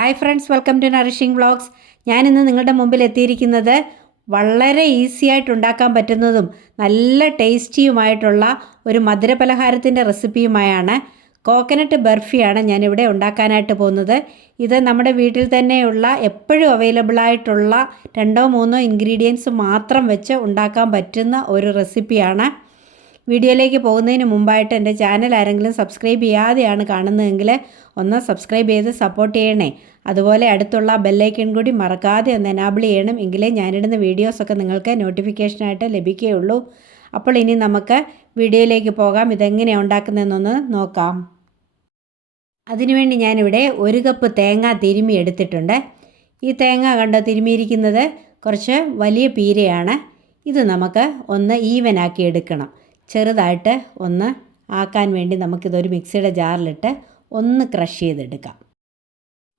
Hi friends, welcome to nourishing vlogs. ഞാനിന്ന് നിങ്ങളുടെ മുമ്പിൽ എത്തിയിരിക്കുന്നത് വളരെ ഈസി ആയിട്ട് ഉണ്ടാക്കാൻ പറ്റുന്നതും നല്ല ടേസ്റ്റിയുമായിട്ടുള്ള ഒരു മധുരപലഹാരത്തിൻ്റെ റെസിപ്പിയുമായാണ്. കോക്കനട്ട് ബർഫിയാണ് ഞാനിവിടെ ഉണ്ടാക്കാനായിട്ട് പോകുന്നത്. ഇത് നമ്മുടെ വീട്ടിൽ തന്നെയുള്ള എപ്പോഴും അവൈലബിൾ ആയിട്ടുള്ള 2-3 ഇൻഗ്രീഡിയൻസ് മാത്രം വെച്ച് ഉണ്ടാക്കാൻ പറ്റുന്ന ഒരു റെസിപ്പിയാണ്. വീഡിയോയിലേക്ക് പോകുന്നതിന് മുമ്പായിട്ട് എൻ്റെ ചാനൽ ആരെങ്കിലും സബ്സ്ക്രൈബ് ചെയ്യാതെയാണ് കാണുന്നതെങ്കിൽ ഒന്ന് സബ്സ്ക്രൈബ് ചെയ്ത് സപ്പോർട്ട് ചെയ്യണേ. അതുപോലെ അടുത്തുള്ള ബെല്ലൈക്കൺ കൂടി മറക്കാതെ ഒന്ന് എനാബിൾ ചെയ്യണം, എങ്കിലേ ഞാനിടുന്ന വീഡിയോസൊക്കെ നിങ്ങൾക്ക് നോട്ടിഫിക്കേഷനായിട്ട് ലഭിക്കുകയുള്ളൂ. അപ്പോൾ ഇനി നമുക്ക് വീഡിയോയിലേക്ക് പോകാം. ഇതെങ്ങനെയാണ് ഉണ്ടാക്കുന്നതെന്നൊന്ന് നോക്കാം. അതിനുവേണ്ടി ഞാനിവിടെ 1 കപ്പ് തേങ്ങ തിരുമ്മി എടുത്തിട്ടുണ്ട്. ഈ തേങ്ങ കണ്ടോ തിരുമ്മിയിരിക്കുന്നത് കുറച്ച് വലിയ പീരയാണ്. ഇത് നമുക്ക് ഒന്ന് ഈവനാക്കി എടുക്കണം. ചെറുതായിട്ട് ഒന്ന് ആക്കാൻ വേണ്ടി നമുക്കിതൊരു മിക്സിയുടെ ജാറിലിട്ട് ഒന്ന് ക്രഷ് ചെയ്തെടുക്കാം.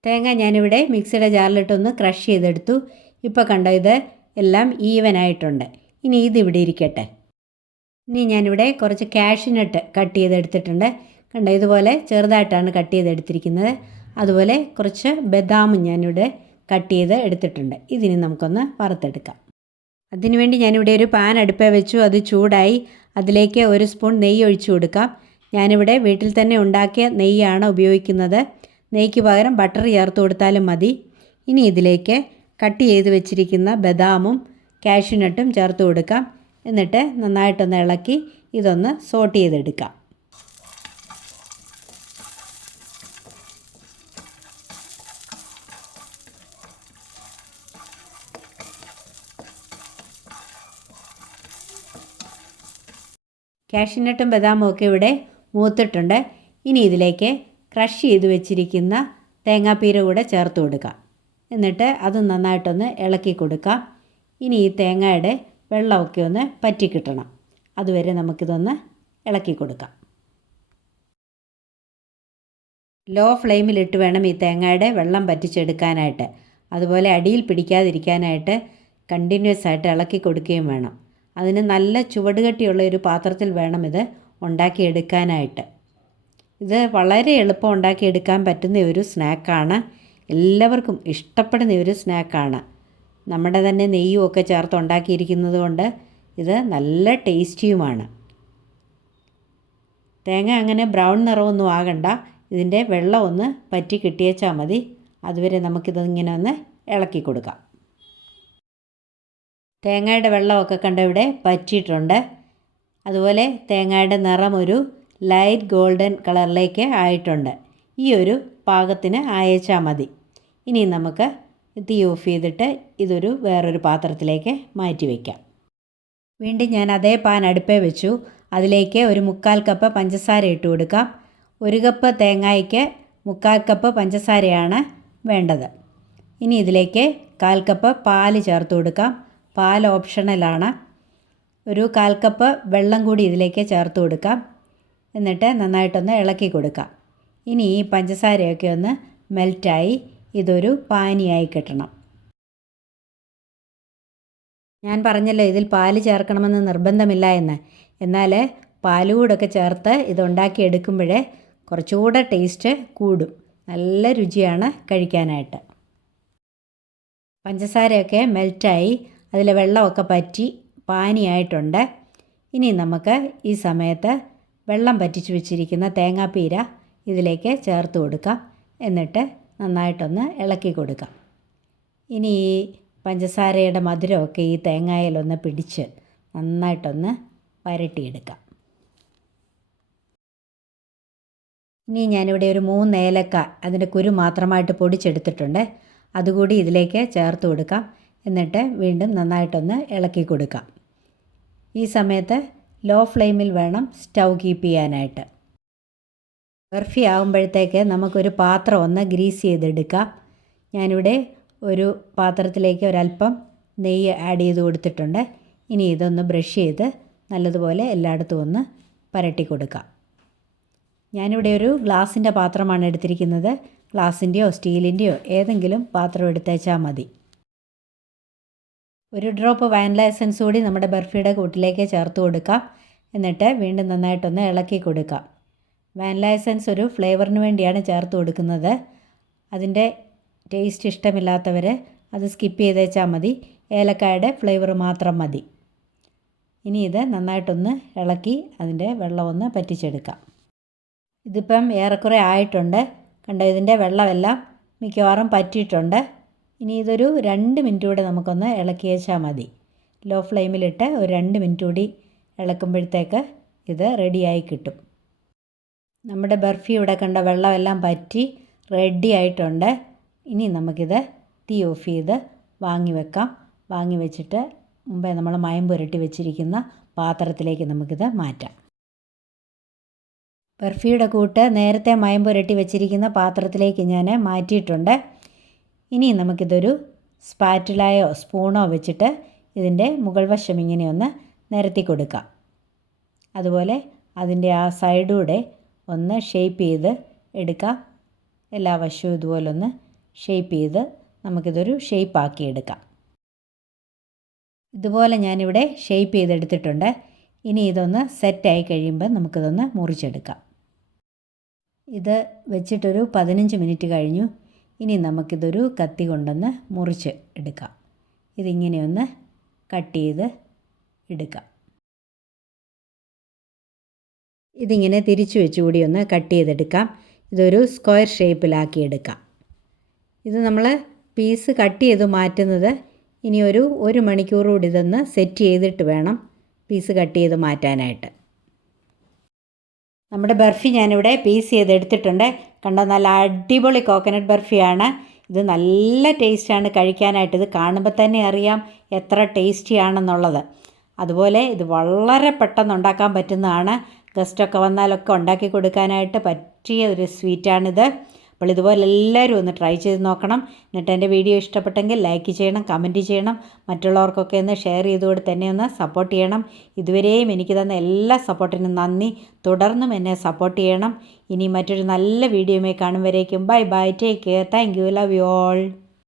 തേങ്ങ ഞാനിവിടെ മിക്സിയുടെ ജാറിലിട്ടൊന്ന് ക്രഷ് ചെയ്തെടുത്തു. ഇപ്പോൾ കണ്ടോ ഇത് എല്ലാം ഈവനായിട്ടുണ്ട്. ഇനി ഇതിവിടെ ഇരിക്കട്ടെ. ഇനി ഞാനിവിടെ കുറച്ച് കാഷ്യൂനട്ട് കട്ട് ചെയ്തെടുത്തിട്ടുണ്ട്. കണ്ടോ ഇതുപോലെ ചെറുതായിട്ടാണ് കട്ട് ചെയ്തെടുത്തിരിക്കുന്നത്. അതുപോലെ കുറച്ച് ബദാമും ഞാനിവിടെ കട്ട് ചെയ്ത് എടുത്തിട്ടുണ്ട്. ഇതിനി നമുക്കൊന്ന് വറുത്തെടുക്കാം. അതിനുവേണ്ടി ഞാനിവിടെ ഒരു പാൻ അടുപ്പേ വെച്ചു. അത് ചൂടായി. അതിലേക്ക് 1 സ്പൂൺ നെയ്യ് ഒഴിച്ചു കൊടുക്കാം. ഞാനിവിടെ വീട്ടിൽ തന്നെ ഉണ്ടാക്കിയ നെയ്യാണ് ഉപയോഗിക്കുന്നത്. നെയ്ക്ക് പകരം ബട്ടർ ചേർത്ത് കൊടുത്താലും മതി. ഇനി ഇതിലേക്ക് കട്ട് ചെയ്ത് വെച്ചിരിക്കുന്ന ബദാമും കാഷ്യൂനട്ടും ചേർത്ത് കൊടുക്കാം. എന്നിട്ട് നന്നായിട്ടൊന്ന് ഇളക്കി ഇതൊന്ന് സോട്ട് ചെയ്തെടുക്കാം. കാഷ്യൂനട്ടും ബദാമും ഒക്കെ ഇവിടെ മൂത്തിട്ടുണ്ട്. ഇനി ഇതിലേക്ക് ക്രഷ് ചെയ്ത് വെച്ചിരിക്കുന്ന തേങ്ങാപ്പീര കൂടെ ചേർത്ത് കൊടുക്കാം. എന്നിട്ട് അത് നന്നായിട്ടൊന്ന് ഇളക്കി കൊടുക്കാം. ഇനി ഈ തേങ്ങയുടെ വെള്ളമൊക്കെ ഒന്ന് പറ്റി കിട്ടണം. അതുവരെ നമുക്കിതൊന്ന് ഇളക്കി കൊടുക്കാം. ലോ ഫ്ലെയിമിലിട്ട് വേണം ഈ തേങ്ങയുടെ വെള്ളം പറ്റിച്ചെടുക്കാനായിട്ട്. അതുപോലെ അടിയിൽ പിടിക്കാതിരിക്കാനായിട്ട് കണ്ടിന്യൂസ് ആയിട്ട് ഇളക്കി കൊടുക്കുകയും വേണം. അതിന് നല്ല ചുവടുകട്ടിയുള്ള ഒരു പാത്രത്തിൽ വേണം ഇത് ഉണ്ടാക്കിയെടുക്കാനായിട്ട്. ഇത് വളരെ എളുപ്പം ഉണ്ടാക്കിയെടുക്കാൻ പറ്റുന്ന ഒരു സ്നാക്കാണ്. എല്ലാവർക്കും ഇഷ്ടപ്പെടുന്ന ഒരു സ്നാക്കാണ്. നമ്മുടെ തന്നെ നെയ്യും ഒക്കെ ചേർത്ത് ഉണ്ടാക്കിയിരിക്കുന്നത് കൊണ്ട് ഇത് നല്ല ടേസ്റ്റിയുമാണ്. തേങ്ങ അങ്ങനെ ബ്രൗൺ നിറമൊന്നും ആകണ്ട. ഇതിൻ്റെ വെള്ളം ഒന്ന് പറ്റി കിട്ടിയേച്ചാൽ മതി. അതുവരെ നമുക്കിതിങ്ങനെ ഒന്ന് ഇളക്കി കൊടുക്കാം. തേങ്ങയുടെ വെള്ളമൊക്കെ കണ്ട ഇവിടെ പറ്റിയിട്ടുണ്ട്. അതുപോലെ തേങ്ങയുടെ നിറം ഒരു ലൈറ്റ് ഗോൾഡൻ കളറിലേക്ക് ആയിട്ടുണ്ട്. ഈ ഒരു പാകത്തിന് അയച്ചാൽ മതി. ഇനി നമുക്ക് തീ ഓഫ് ചെയ്തിട്ട് ഇതൊരു വേറൊരു പാത്രത്തിലേക്ക് മാറ്റി വയ്ക്കാം. വീണ്ടും ഞാൻ അതേ പാൻ അടുപ്പേ വെച്ചു. അതിലേക്ക് ഒരു 1/4 കപ്പ് പഞ്ചസാര ഇട്ട് കൊടുക്കാം. 1 കപ്പ് തേങ്ങയ്ക്ക് 1/4 കപ്പ് പഞ്ചസാരയാണ് വേണ്ടത്. ഇനി ഇതിലേക്ക് 1/4 കപ്പ് പാല് ചേർത്ത് കൊടുക്കാം. പാൽ ഓപ്ഷണലാണ്. ഒരു 1/4 കപ്പ് വെള്ളം കൂടി ഇതിലേക്ക് ചേർത്ത് കൊടുക്കാം. എന്നിട്ട് നന്നായിട്ടൊന്ന് ഇളക്കി കൊടുക്കാം. ഇനി ഈ പഞ്ചസാരയൊക്കെ ഒന്ന് മെൽറ്റായി ഇതൊരു പാനിയായി കിട്ടണം. ഞാൻ പറഞ്ഞല്ലോ ഇതിൽ പാല് ചേർക്കണമെന്ന് നിർബന്ധമില്ല എന്ന്. എന്നാൽ പാലുകൂടൊക്കെ ചേർത്ത് ഇതുണ്ടാക്കി എടുക്കുമ്പോഴേ കുറച്ചുകൂടെ ടേസ്റ്റ് കൂടും. നല്ല രുചിയാണ് കഴിക്കാനായിട്ട്. പഞ്ചസാരയൊക്കെ മെൽറ്റായി അതിലെ വെള്ളമൊക്കെ പറ്റി പാനിയായിട്ടുണ്ട്. ഇനി നമുക്ക് ഈ സമയത്ത് വെള്ളം പറ്റിച്ച് വെച്ചിരിക്കുന്ന തേങ്ങാപ്പീര ഇതിലേക്ക് ചേർത്ത് കൊടുക്കാം. എന്നിട്ട് നന്നായിട്ടൊന്ന് ഇളക്കി കൊടുക്കാം. ഇനി ഈ പഞ്ചസാരയുടെ മധുരമൊക്കെ ഈ തേങ്ങയിലൊന്ന് പിടിച്ച് നന്നായിട്ടൊന്ന് വരട്ടിയെടുക്കാം. ഇനി ഞാനിവിടെ ഒരു 3 ഏലക്ക അതിൻ്റെ കുരു മാത്രമായിട്ട് പൊടിച്ചെടുത്തിട്ടുണ്ട്. അതുകൂടി ഇതിലേക്ക് ചേർത്ത് കൊടുക്കാം. എന്നിട്ട് വീണ്ടും നന്നായിട്ടൊന്ന് ഇളക്കി കൊടുക്കാം. ഈ സമയത്ത് ലോ ഫ്ലെയിമിൽ വേണം സ്റ്റൗ കീപ്പ് ചെയ്യാനായിട്ട്. ബർഫി ആകുമ്പോഴത്തേക്ക് നമുക്കൊരു പാത്രം ഒന്ന് ഗ്രീസ് ചെയ്തെടുക്കാം. ഞാനിവിടെ ഒരു പാത്രത്തിലേക്ക് ഒരല്പം നെയ്യ് ആഡ് ചെയ്ത് കൊടുത്തിട്ടുണ്ട്. ഇനി ഇതൊന്ന് ബ്രഷ് ചെയ്ത് നല്ലതുപോലെ എല്ലായിടത്തും ഒന്ന് പരട്ടി കൊടുക്കാം. ഞാനിവിടെ ഒരു ഗ്ലാസിൻ്റെ പാത്രമാണ് എടുത്തിരിക്കുന്നത്. ഗ്ലാസിൻ്റെയോ സ്റ്റീലിൻ്റെയോ ഏതെങ്കിലും പാത്രം എടുത്തേച്ചാൽ മതി. ഒരു ഡ്രോപ്പ് വാനില എസൻസ് കൂടി നമ്മുടെ ബർഫിയുടെ കൂട്ടിലേക്ക് ചേർത്ത് കൊടുക്കാം. എന്നിട്ട് വീണ്ടും നന്നായിട്ടൊന്ന് ഇളക്കി കൊടുക്കാം. വാനില എസൻസ് ഒരു ഫ്ലേവറിന് വേണ്ടിയാണ് ചേർത്ത് കൊടുക്കുന്നത്. അതിൻ്റെ ടേസ്റ്റ് ഇഷ്ടമില്ലാത്തവർ അത് സ്കിപ്പ് ചെയ്തേച്ചാൽ മതി. ഏലക്കായുടെ ഫ്ലേവർ മാത്രം മതി. ഇനി ഇത് നന്നായിട്ടൊന്ന് ഇളക്കി അതിൻ്റെ വെള്ളമൊന്ന് പറ്റിച്ചെടുക്കാം. ഇതിപ്പം ഏറെക്കുറെ ആയിട്ടുണ്ട്. കണ്ടോ, ഇതിൻ്റെ വെള്ളമെല്ലാം മിക്കവാറും പറ്റിയിട്ടുണ്ട്. ഇനി ഇതൊരു 2 മിനിറ്റ് കൂടെ നമുക്കൊന്ന് ഇളക്കി വെച്ചാൽ മതി. ലോ ഫ്ലെയിമിലിട്ട് ഒരു 2 മിനിറ്റ് കൂടി ഇളക്കുമ്പോഴത്തേക്ക് ഇത് റെഡിയായി കിട്ടും. നമ്മുടെ ബർഫി ഇവിടെ കണ്ട വെള്ളമെല്ലാം പറ്റി റെഡി ആയിട്ടുണ്ട്. ഇനി നമുക്കിത് തീ ഓഫ് ചെയ്ത് വാങ്ങി വെക്കാം. വാങ്ങി വെച്ചിട്ട് മുമ്പേ നമ്മൾ മയം പുരട്ടി വെച്ചിരിക്കുന്ന പാത്രത്തിലേക്ക് നമുക്കിത് മാറ്റാം. ബർഫിയുടെ കൂട്ട് നേരത്തെ മയം പുരട്ടി വെച്ചിരിക്കുന്ന പാത്രത്തിലേക്ക് ഞാൻ മാറ്റിയിട്ടുണ്ട്. ഇനി നമുക്കിതൊരു സ്പാറ്റുലായോ സ്പൂണോ വെച്ചിട്ട് ഇതിൻ്റെ മുകൾ വശം ഇങ്ങനെയൊന്ന് നിരത്തി കൊടുക്കാം. അതുപോലെ അതിൻ്റെ ആ സൈഡൂടെ ഒന്ന് ഷേപ്പ് ചെയ്ത് എടുക്കാം. എല്ലാ വശവും ഇതുപോലൊന്ന് ഷേപ്പ് ചെയ്ത് നമുക്കിതൊരു ഷേപ്പാക്കി എടുക്കാം. ഇതുപോലെ ഞാനിവിടെ ഷേപ്പ് ചെയ്തെടുത്തിട്ടുണ്ട്. ഇനി ഇതൊന്ന് സെറ്റായി കഴിയുമ്പോൾ നമുക്കിതൊന്ന് മുറിച്ചെടുക്കാം. ഇത് വെച്ചിട്ടൊരു 15 മിനിറ്റ് കഴിഞ്ഞു. ഇനി നമുക്കിതൊരു കത്തി കൊണ്ടൊന്ന് മുറിച്ച് എടുക്കാം. ഇതിങ്ങനെയൊന്ന് കട്ട് ചെയ്ത് എടുക്കാം. ഇതിങ്ങനെ തിരിച്ചു വെച്ചുകൂടി ഒന്ന് കട്ട് ചെയ്തെടുക്കാം. ഇതൊരു സ്ക്വയർ ഷേപ്പിലാക്കി എടുക്കാം. ഇത് നമ്മൾ പീസ് കട്ട് ചെയ്ത് മാറ്റുന്നത് ഇനി ഒരു 1 മണിക്കൂർ കൂടി ഇതൊന്ന് സെറ്റ് ചെയ്തിട്ട് വേണം പീസ് കട്ട് ചെയ്ത് മാറ്റാനായിട്ട്. നമ്മുടെ ബർഫി ഞാനിവിടെ പീസ് ചെയ്തെടുത്തിട്ടുണ്ട്. കണ്ടോ, നല്ല അടിപൊളി കോക്കനട്ട് ബർഫിയാണ്. ഇത് നല്ല ടേസ്റ്റാണ് കഴിക്കാനായിട്ട്. ഇത് കാണുമ്പോൾ തന്നെ അറിയാം എത്ര ടേസ്റ്റിയാണെന്നുള്ളത്. അതുപോലെ ഇത് വളരെ പെട്ടെന്ന് ഉണ്ടാക്കാൻ പറ്റുന്നതാണ്. ഗസ്റ്റൊക്കെ വന്നാലൊക്കെ ഉണ്ടാക്കി കൊടുക്കാനായിട്ട് പറ്റിയ ഒരു സ്വീറ്റാണിത്. അപ്പോൾ ഇതുപോലെ എല്ലാവരും ഒന്ന് ട്രൈ ചെയ്ത് നോക്കണം. എന്നിട്ട് എൻ്റെ വീഡിയോ ഇഷ്ടപ്പെട്ടെങ്കിൽ ലൈക്ക് ചെയ്യണം, കമൻറ്റ് ചെയ്യണം, മറ്റുള്ളവർക്കൊക്കെ ഒന്ന് ഷെയർ ചെയ്തുകൊണ്ട് തന്നെ ഒന്ന് സപ്പോർട്ട് ചെയ്യണം. ഇതുവരെയും എനിക്ക് തന്ന എല്ലാ സപ്പോർട്ടിനും നന്ദി. തുടർന്നും എന്നെ സപ്പോർട്ട് ചെയ്യണം. ഇനി മറ്റൊരു നല്ല വീഡിയോയുമായി കാണും വരേക്കും bye bye, take care, thank you, love you all.